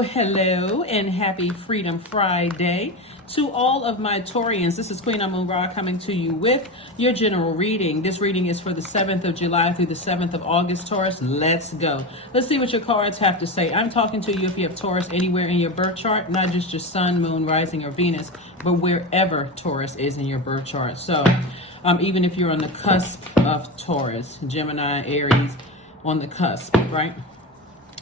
Hello, and happy Freedom Friday to all of my Taurians. This is Queen Amun Ra coming to you with your general reading. This reading is for the 7th of July through the 7th of August, Taurus. Let's go. Let's see what your cards have to say. I'm talking to you if you have Taurus anywhere in your birth chart, not just your sun, moon, rising, or Venus, but wherever Taurus is in your birth chart. So even if you're on the cusp of Taurus, Gemini, Aries, on the cusp, right?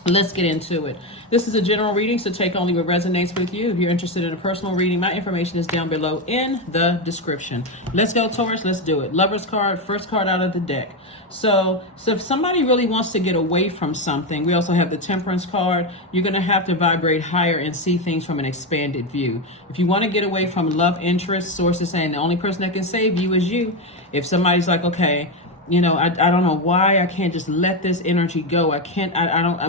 Let's get into it. This is a general reading, so take only what resonates with you. If you're interested in a personal reading, my information is down below in the description. Let's go, Taurus. Let's do it. Lover's card, first card out of the deck. So if somebody really wants to get away from something, we also have the Temperance card. You're going to have to vibrate higher and see things from an expanded view. If you want to get away from love interest, sources saying the only person that can save you is you. If somebody's like, okay, you know, I don't know why I can't just let this energy go. I can't,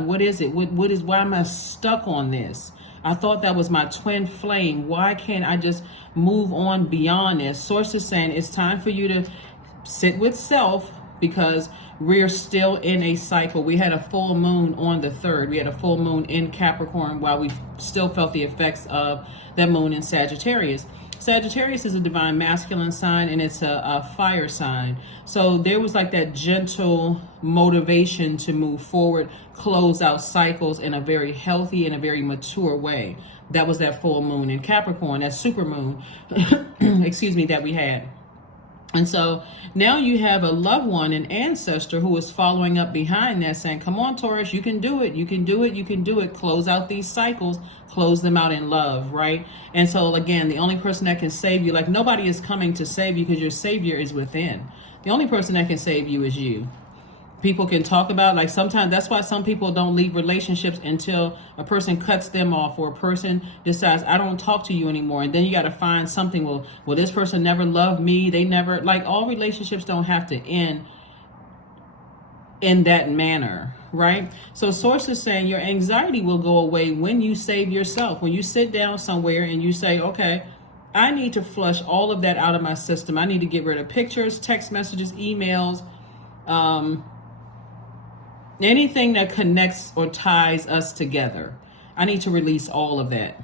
what is it? Why am I stuck on this? I thought that was my twin flame. Why can't I just move on beyond this? Source is saying it's time for you to sit with self because we're still in a cycle. We had a full moon on the 3rd. We had a full moon in Capricorn while we still felt the effects of that moon in Sagittarius. Sagittarius is a divine masculine sign, and it's a fire sign. So there was like that gentle motivation to move forward, close out cycles in a very healthy and a very mature way. That was that full moon in Capricorn, that super moon, excuse me, that we had. And so now you have a loved one, an ancestor who is following up behind that saying, come on, Taurus, you can do it. You can do it. You can do it. Close out these cycles, close them out in love, right? And so again, the only person that can save you, like nobody is coming to save you because your savior is within. The only person that can save you is you. People can talk about, like sometimes that's why some people don't leave relationships until a person cuts them off or a person decides, I don't talk to you anymore. And then you got to find something. Well, this person never loved me. They never, like all relationships don't have to end in that manner, right? So source is saying your anxiety will go away when you save yourself. When you sit down somewhere and you say, okay, I need to flush all of that out of my system. I need to get rid of pictures, text messages, emails, anything that connects or ties us together. I need to release all of that.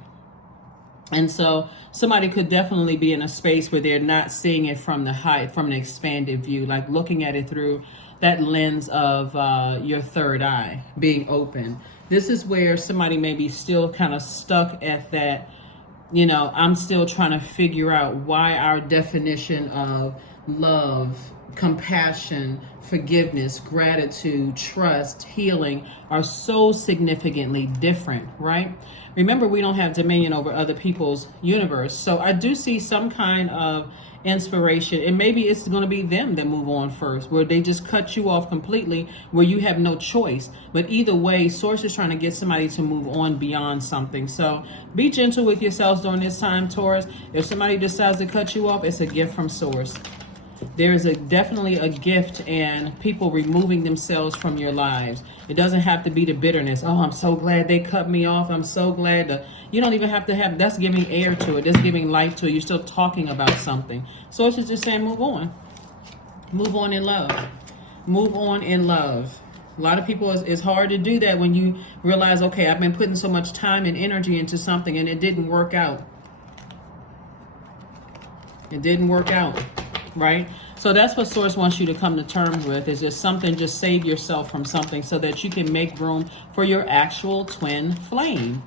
And so somebody could definitely be in a space where they're not seeing it from an expanded view, like looking at it through that lens of your third eye being open. This is where somebody may be still kind of stuck at that, you know, I'm still trying to figure out why our definition of love, compassion, forgiveness, gratitude, trust, healing are so significantly different, right? Remember, we don't have dominion over other people's universe. So I do see some kind of inspiration, and maybe it's going to be them that move on first, where they just cut you off completely, where you have no choice. But either way, source is trying to get somebody to move on beyond something. So be gentle with yourselves during this time, Taurus. If somebody decides to cut you off, it's a gift from source. There is definitely a gift in people removing themselves from your lives. It doesn't have to be the bitterness. Oh, I'm so glad they cut me off. I'm so glad. You don't even have to have, that's giving air to it. That's giving life to it. You're still talking about something. So it's just saying move on. Move on in love. Move on in love. A lot of people, it's hard to do that when you realize, okay, I've been putting so much time and energy into something and it didn't work out. It didn't work out. Right? So that's what source wants you to come to terms with, is just something, just save yourself from something so that you can make room for your actual twin flame,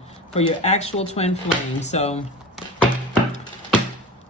So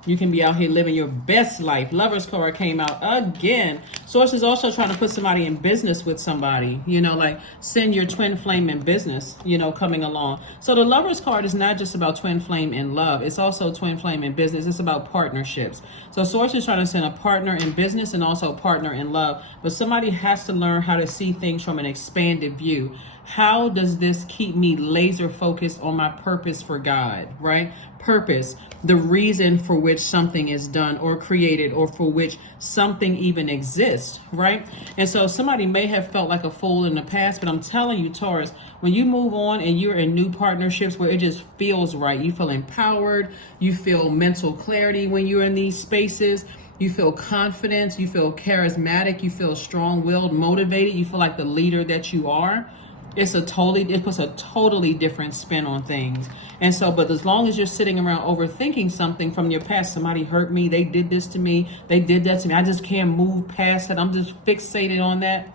you can be out here living your best life. Lover's card came out again. Source is also trying to put somebody in business with somebody, you know, like send your twin flame in business, you know, coming along. So the Lover's card is not just about twin flame in love. It's also twin flame in business. It's about partnerships. So source is trying to send a partner in business and also a partner in love. But somebody has to learn how to see things from an expanded view. How does this keep me laser focused on my purpose for God, right? Purpose, the reason for which something is done or created or for which something even exists, right? And so somebody may have felt like a fool in the past, but I'm telling you, Taurus, when you move on and you're in new partnerships where it just feels right, you feel empowered, you feel mental clarity when you're in these spaces, you feel confidence, you feel charismatic, you feel strong-willed, motivated, you feel like the leader that you are. It puts a totally different spin on things. And so, but as long as you're sitting around overthinking something from your past, somebody hurt me, they did this to me, they did that to me, I just can't move past it, I'm just fixated on that,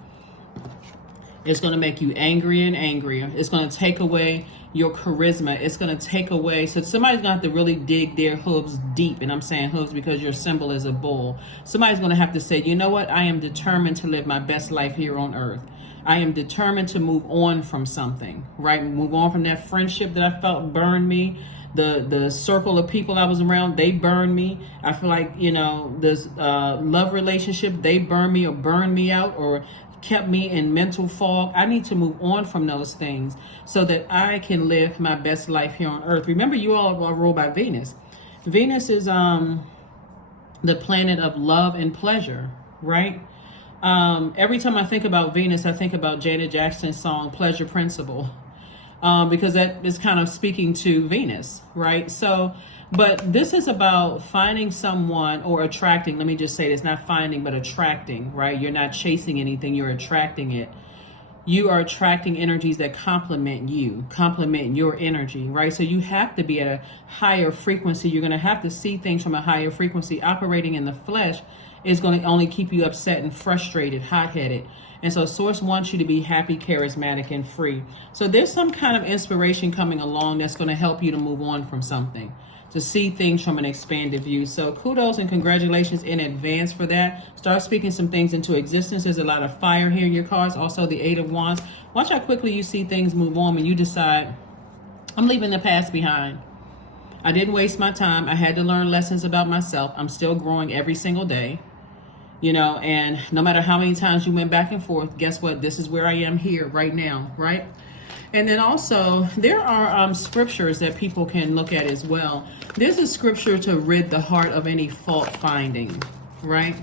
it's going to make you angrier and angrier. It's going to take away your charisma. It's going to take away. So somebody's going to have to really dig their hooves deep. And I'm saying hooves because your symbol is a bull. Somebody's going to have to say, you know what? I am determined to live my best life here on earth. I am determined to move on from something, right? Move on from that friendship that I felt burned me. The circle of people I was around, they burned me. I feel like, you know, this love relationship, they burned me or burned me out or kept me in mental fog. I need to move on from those things so that I can live my best life here on earth. Remember, you all are ruled by Venus. Venus is the planet of love and pleasure, right? Every time I think about Venus, I think about Janet Jackson's song Pleasure Principle, because that is kind of speaking to Venus, right? So, but this is about finding someone or attracting. Let me just say this, not finding, but attracting, right? You're not chasing anything, you're attracting it. You are attracting energies that complement you, complement your energy, right? So you have to be at a higher frequency. You're going to have to see things from a higher frequency. Operating in the flesh is going to only keep you upset and frustrated, hot-headed. And so Source wants you to be happy, charismatic, and free. So there's some kind of inspiration coming along that's going to help you to move on from something, to see things from an expanded view. So kudos and congratulations in advance for that. Start speaking some things into existence. There's a lot of fire here in your cards. Also the Eight of Wands. Watch how quickly you see things move on when you decide, I'm leaving the past behind. I didn't waste my time. I had to learn lessons about myself. I'm still growing every single day. You know, and no matter how many times you went back and forth, guess what? This is where I am here right now, right? And then also, there are scriptures that people can look at as well. There's a scripture to rid the heart of any fault finding, right?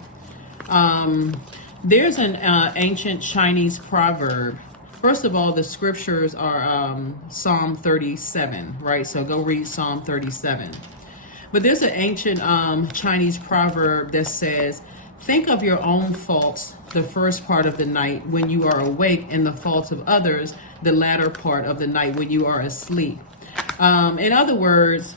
There's an ancient Chinese proverb. First of all, the scriptures are Psalm 37, right? So go read Psalm 37. But there's an ancient Chinese proverb that says, think of your own faults the first part of the night when you are awake, and the faults of others the latter part of the night when you are asleep. In other words,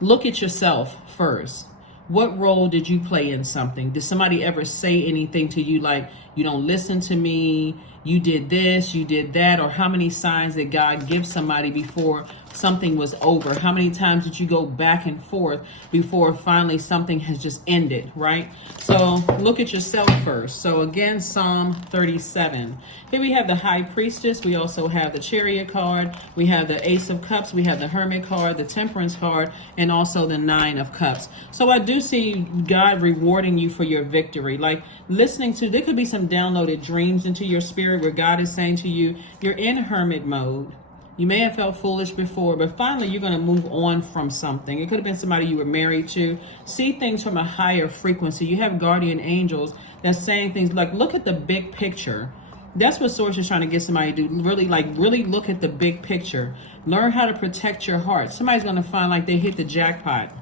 look at yourself first. What role did you play in something? Did somebody ever say anything to you like, you don't listen to me, you did this, you did that? Or how many signs did God give somebody before something was over? How many times did you go back and forth before finally something has just ended, right? So look at yourself first. So again, Psalm 37. Here we have the High Priestess. We also have the Chariot card. We have the Ace of Cups. We have the Hermit card, the Temperance card, and also the Nine of Cups. So I do see God rewarding you for your victory. Like listening to, there could be some downloaded dreams into your spirit where God is saying to you, you're in hermit mode. You may have felt foolish before, but finally you're going to move on from something. It could have been somebody you were married to. See things from a higher frequency. You have guardian angels that's saying things like, look at the big picture. That's what Source is trying to get somebody to do. Really look at the big picture. Learn how to protect your heart. Somebody's going to find like they hit the jackpot.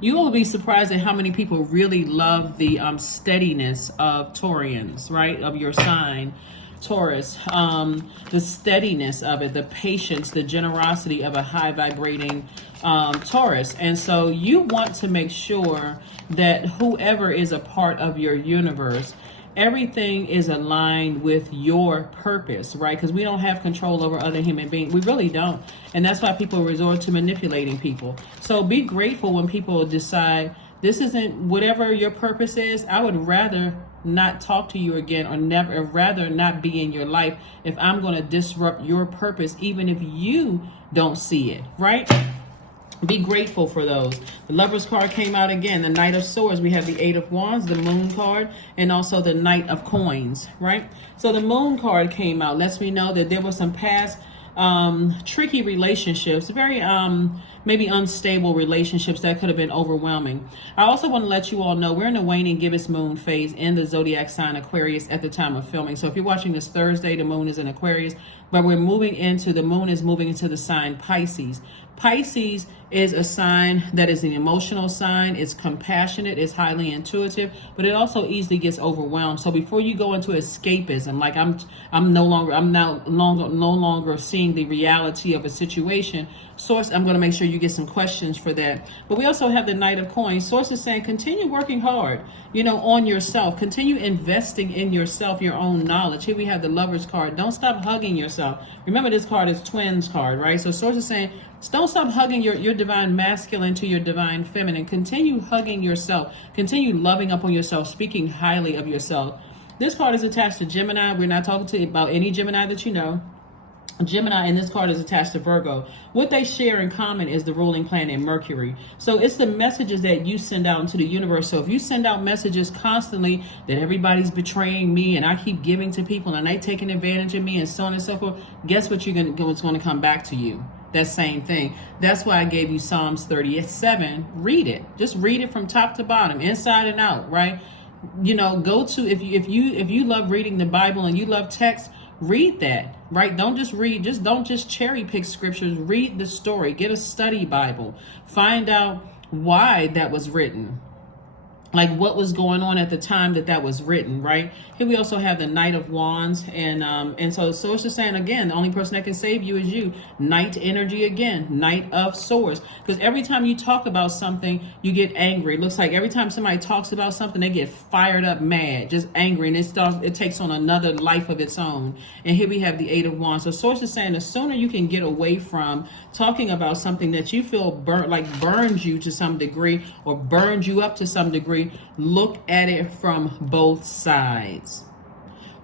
You will be surprised at how many people really love the steadiness of Taurians, right? Of your sign, Taurus. The steadiness of it, the patience, the generosity of a high vibrating Taurus. And so you want to make sure that whoever is a part of your universe, everything is aligned with your purpose, right? Because we don't have control over other human beings. We really don't. And that's why people resort to manipulating people. So be grateful when people decide this isn't whatever your purpose is. I would rather not talk to you again, or rather not be in your life if I'm going to disrupt your purpose, even if you don't see it, right? Be grateful for those. The Lover's card came out again. The Knight of Swords. We have the Eight of Wands, the Moon card, and also the Knight of Coins, right? So the Moon card came out. Lets me know that there were some past tricky relationships, very maybe unstable relationships that could have been overwhelming. I also want to let you all know we're in the waning gibbous moon phase in the zodiac sign Aquarius at the time of filming. So if you're watching this Thursday, the moon is in Aquarius, but the moon is moving into the sign Pisces. Pisces is a sign that is an emotional sign. It's compassionate, it's highly intuitive, but it also easily gets overwhelmed. So before you go into escapism, like I'm no longer seeing the reality of a situation. Source, I'm going to make sure you get some questions for that. But we also have the Knight of Coins. Source is saying continue working hard, on yourself. Continue investing in yourself, your own knowledge. Here we have the Lover's card. Don't stop hugging yourself. Remember, this card is twins card, right? So Source is saying don't stop hugging your divine masculine to your divine feminine. Continue hugging yourself. Continue loving up on yourself, speaking highly of yourself. This card is attached to Gemini. We're not talking to you about any Gemini that you know. Gemini, and this card is attached to Virgo. What they share in common is the ruling planet Mercury. So it's the messages that you send out into the universe. So if you send out messages constantly that everybody's betraying me and I keep giving to people and they taking advantage of me and so on and so forth, guess what what's going to come back to you? That same thing. That's why I gave you Psalms 37. Read it. Just read it from top to bottom, inside and out, right? Go to if you love reading the Bible and you love text, read that, right? Don't just cherry pick scriptures. Read the story. Get a study Bible. Find out why that was written. Like what was going on at the time that was written, right? Here we also have the Knight of Wands, and so it's just saying again, the only person that can save you is you. Knight energy again, Knight of Swords. Because every time you talk about something, you get angry. It looks like every time somebody talks about something, they get fired up, mad, just angry, and it takes on another life of its own. And here we have the Eight of Wands. So Source is saying the sooner you can get away from talking about something that you feel burns you to some degree or burns you up to some degree, look at it from both sides.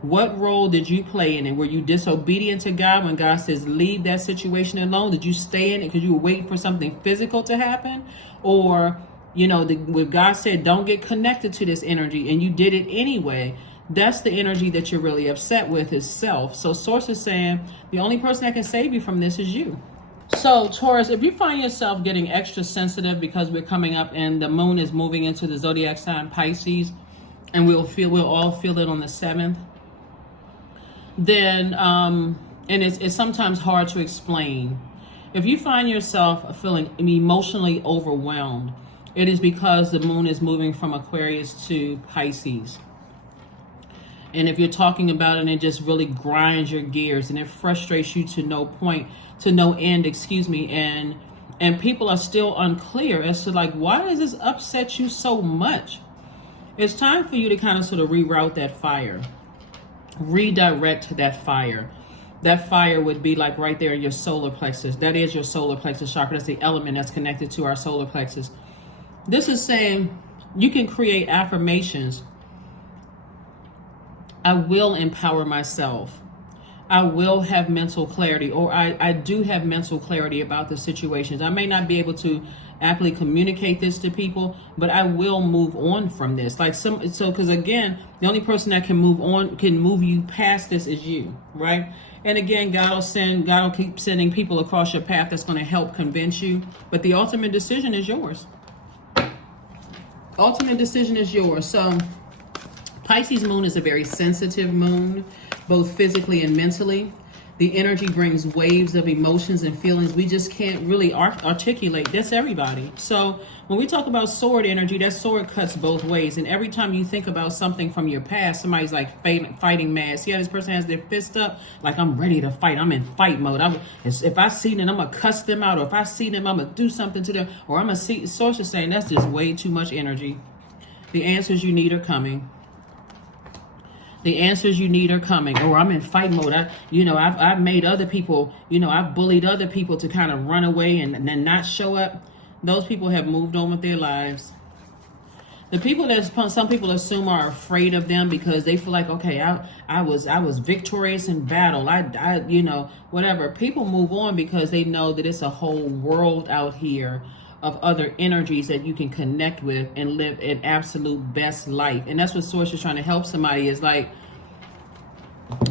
What role did you play in it? Were you disobedient to God when God says leave that situation alone? Did you stay in it because you were waiting for something physical to happen? Or, when God said don't get connected to this energy and you did it anyway? That's the energy that you're really upset with, is self. So Source is saying the only person that can save you from this is you. So Taurus, if you find yourself getting extra sensitive because we're coming up and the moon is moving into the zodiac sign Pisces, and we'll all feel it on the 7th, then and it's sometimes hard to explain. If you find yourself feeling emotionally overwhelmed, it is because the moon is moving from Aquarius to Pisces. And if you're talking about it and it just really grinds your gears and it frustrates you to no end, and people are still unclear as to why does this upset you so much? It's time for you to kind of sort of reroute that fire, redirect that fire. That fire would be right there in your solar plexus. That is your solar plexus chakra. That's the element that's connected to our solar plexus. This is saying you can create affirmations. I will empower myself. I will have mental clarity, or I do have mental clarity about the situations. I may not be able to aptly communicate this to people, but I will move on from this. Because again, the only person that can move you past this is you, right? And again, God will keep sending people across your path that's going to help convince you, but the ultimate decision is yours. Ultimate decision is yours. So Pisces moon is a very sensitive moon, both physically and mentally. The energy brings waves of emotions and feelings we just can't really articulate. That's everybody. So when we talk about sword energy, that sword cuts both ways. And every time you think about something from your past, somebody's fighting mad. See how this person has their fist up? I'm ready to fight. I'm in fight mode. If I see them, I'm going to cuss them out. Or if I see them, I'm going to do something to them. Or I'm going to see. Source is saying that's just way too much energy. The answers you need are coming. The answers you need are coming. Or I'm in fight mode. I've made other people, I've bullied other people to kind of run away and then not show up. Those people have moved on with their lives. The people that some people assume are afraid of them because they feel like, okay, I was victorious in battle. Whatever. People move on because they know that it's a whole world out here of other energies that you can connect with and live an absolute best life. And that's what Source is trying to help somebody is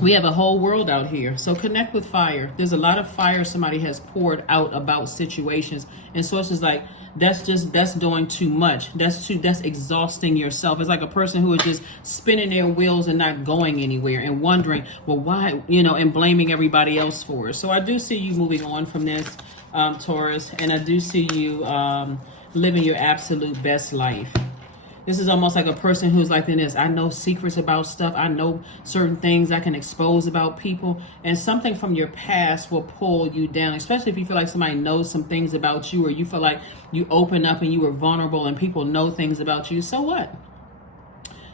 We have a whole world out here. So connect with fire. There's a lot of fire somebody has poured out about situations. And sources like, that's doing too much. That's exhausting yourself. It's like a person who is just spinning their wheels and not going anywhere and wondering, well, why, and blaming everybody else for it. So I do see you moving on from this, Taurus, and I do see you living your absolute best life. This is almost like a person who's like this. I know secrets about stuff. I know certain things I can expose about people. And something from your past will pull you down, especially if you feel like somebody knows some things about you, or you feel like you open up and you were vulnerable and people know things about you. So what?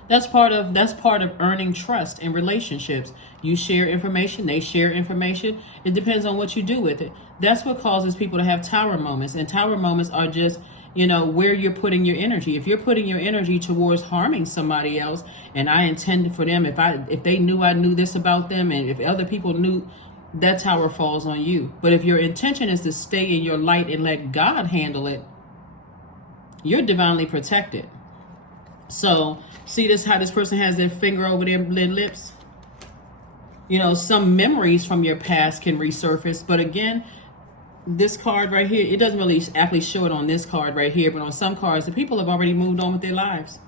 That's part of earning trust in relationships. You share information, they share information. It depends on what you do with it. That's what causes people to have tower moments. And tower moments are just where you're putting your energy. If you're putting your energy towards harming somebody else, and I intended for them, if they knew I knew this about them, and if other people knew, that tower falls on you. But if your intention is to stay in your light and let God handle it, you're divinely protected. So see this, how this person has their finger over their lips? Some memories from your past can resurface, but again, this card right here, it doesn't really actually show it on this card right here, but on some cards, the people have already moved on with their lives.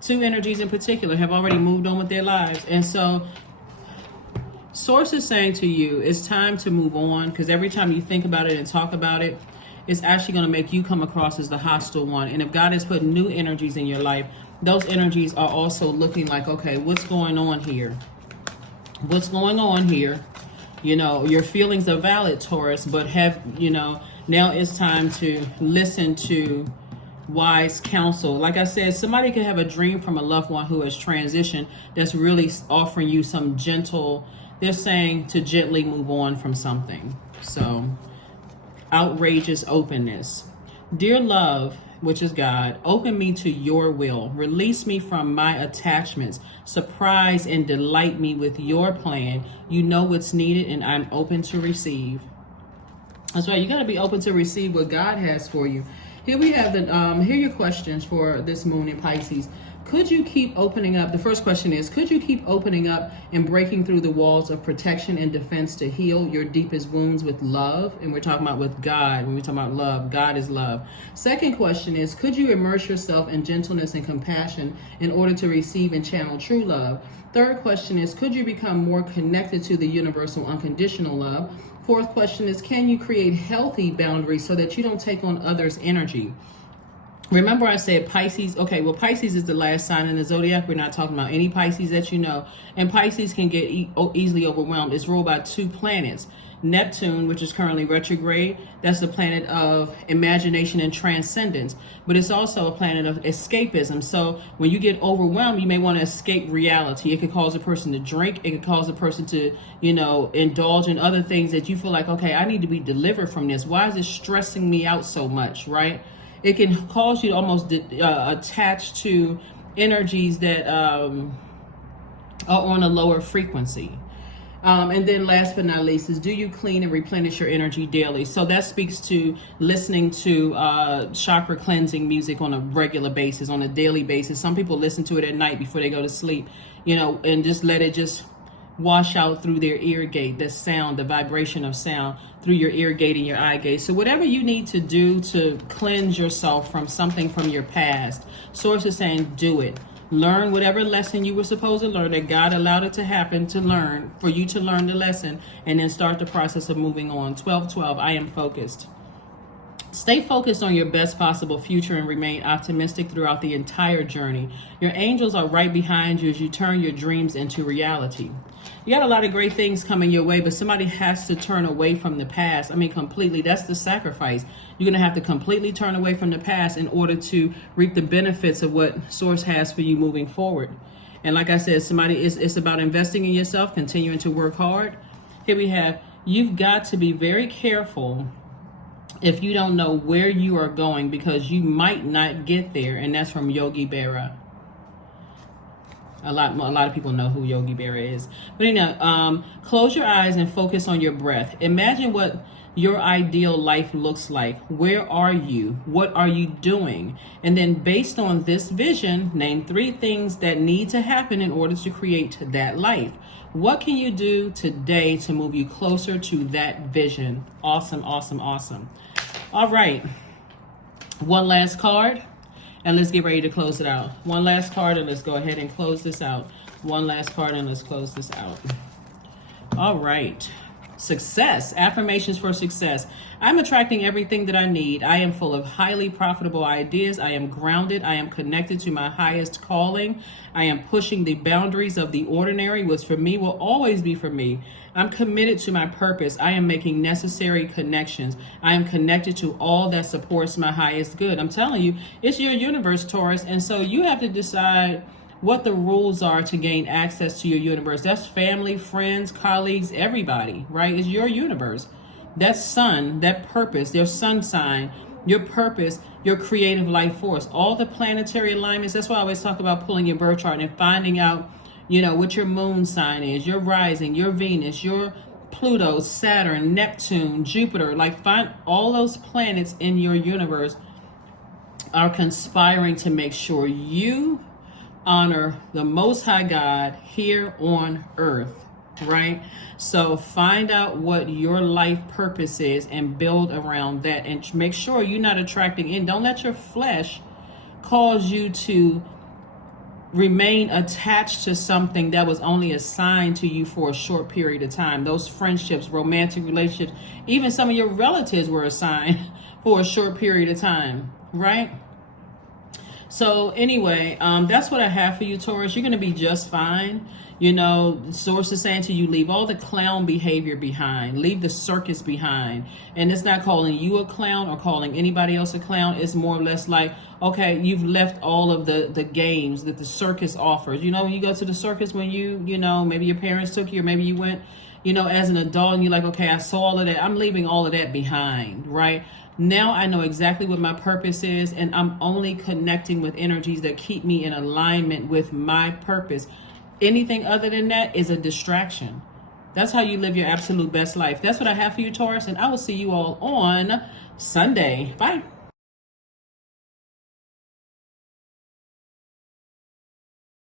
Two energies in particular have already moved on with their lives. And so Source is saying to you, it's time to move on, because every time you think about it and talk about it, it's actually going to make you come across as the hostile one. And if God has put new energies in your life, those energies are also looking like, okay, what's going on here? What's going on here? Your feelings are valid, Taurus, but now it's time to listen to wise counsel. Like I said, somebody could have a dream from a loved one who has transitioned that's really offering you some they're saying to gently move on from something. So, outrageous openness. Dear love, which is God, open me to your will. Release me from my attachments. Surprise and delight me with your plan. You know what's needed, and I'm open to receive. That's right. You got to be open to receive what God has for you. Here we have here are your questions for this moon in Pisces. Could you keep opening up? The first question is, could you keep opening up and breaking through the walls of protection and defense to heal your deepest wounds with love? And we're talking about with God. When we're talking about love, God is love. Second question is, could you immerse yourself in gentleness and compassion in order to receive and channel true love? Third question is, could you become more connected to the universal unconditional love? Fourth question is, can you create healthy boundaries so that you don't take on others' energy? Remember I said Pisces, okay, well, Pisces is the last sign in the Zodiac. We're not talking about any Pisces that you know. And Pisces can get easily overwhelmed. It's ruled by two planets. Neptune, which is currently retrograde, that's the planet of imagination and transcendence. But it's also a planet of escapism. So when you get overwhelmed, you may want to escape reality. It could cause a person to drink. It could cause a person to, indulge in other things that you feel like, okay, I need to be delivered from this. Why is it stressing me out so much, right? It can cause you to almost attach to energies that are on a lower frequency. And then last but not least is, do you clean and replenish your energy daily? So that speaks to listening to chakra cleansing music on a regular basis, on a daily basis. Some people listen to it at night before they go to sleep, and just let it just wash out through their ear gate, the sound, the vibration of sound through your ear gate and your eye gate. So whatever you need to do to cleanse yourself from something from your past, Source is saying do it. Learn whatever lesson you were supposed to learn, that God allowed it to happen to learn, for you to learn the lesson, and then start the process of moving on. 12-12, I am focused. Stay focused on your best possible future and remain optimistic throughout the entire journey. Your angels are right behind you as you turn your dreams into reality. You got a lot of great things coming your way, but somebody has to turn away from the past. I mean, completely. That's the sacrifice. You're going to have to completely turn away from the past in order to reap the benefits of what Source has for you moving forward. And like I said, it's about investing in yourself, continuing to work hard. Here we have, you've got to be very careful if you don't know where you are going, because you might not get there. And that's from Yogi Berra. A lot of people know who Yogi Berra is. But close your eyes and focus on your breath. Imagine what your ideal life looks like. Where are you? What are you doing? And then based on this vision, name 3 things that need to happen in order to create that life. What can you do today to move you closer to that vision? Awesome, awesome, awesome. All right. One last card, and let's get ready to close it out. One last card, and let's go ahead and close this out. One last card, and let's close this out. All right. Success. Affirmations for success. I'm attracting everything that I need. I am full of highly profitable ideas. I am grounded. I am connected to my highest calling. I am pushing the boundaries of the ordinary, which for me will always be for me. I'm committed to my purpose. I am making necessary connections. I am connected to all that supports my highest good. I'm telling you, it's your universe, Taurus. And so you have to decide what the rules are to gain access to your universe. That's family, friends, colleagues, everybody, right? It's your universe. That sun, that purpose, your sun sign, your purpose, your creative life force, all the planetary alignments. That's why I always talk about pulling your birth chart and finding out, what your moon sign is, your rising, your Venus, your Pluto, Saturn, Neptune, Jupiter. Like, find all those planets in your universe are conspiring to make sure you honor the Most High God here on earth, right? So find out what your life purpose is and build around that, and make sure you're not attracting in. Don't let your flesh cause you to remain attached to something that was only assigned to you for a short period of time. Those friendships, romantic relationships, even some of your relatives were assigned for a short period of time, right? So anyway, that's what I have for you, Taurus. You're going to be just fine. Source is saying to you, leave all the clown behavior behind. Leave the circus behind. And it's not calling you a clown or calling anybody else a clown. It's more or less like, okay, you've left all of the games that the circus offers. When you go to the circus, when maybe your parents took you, or maybe you went, as an adult, and you're like, okay, I saw all of that. I'm leaving all of that behind, right? Now I know exactly what my purpose is, and I'm only connecting with energies that keep me in alignment with my purpose. Anything other than that is a distraction. That's how you live your absolute best life. That's what I have for you, Taurus, and I will see you all on Sunday. Bye.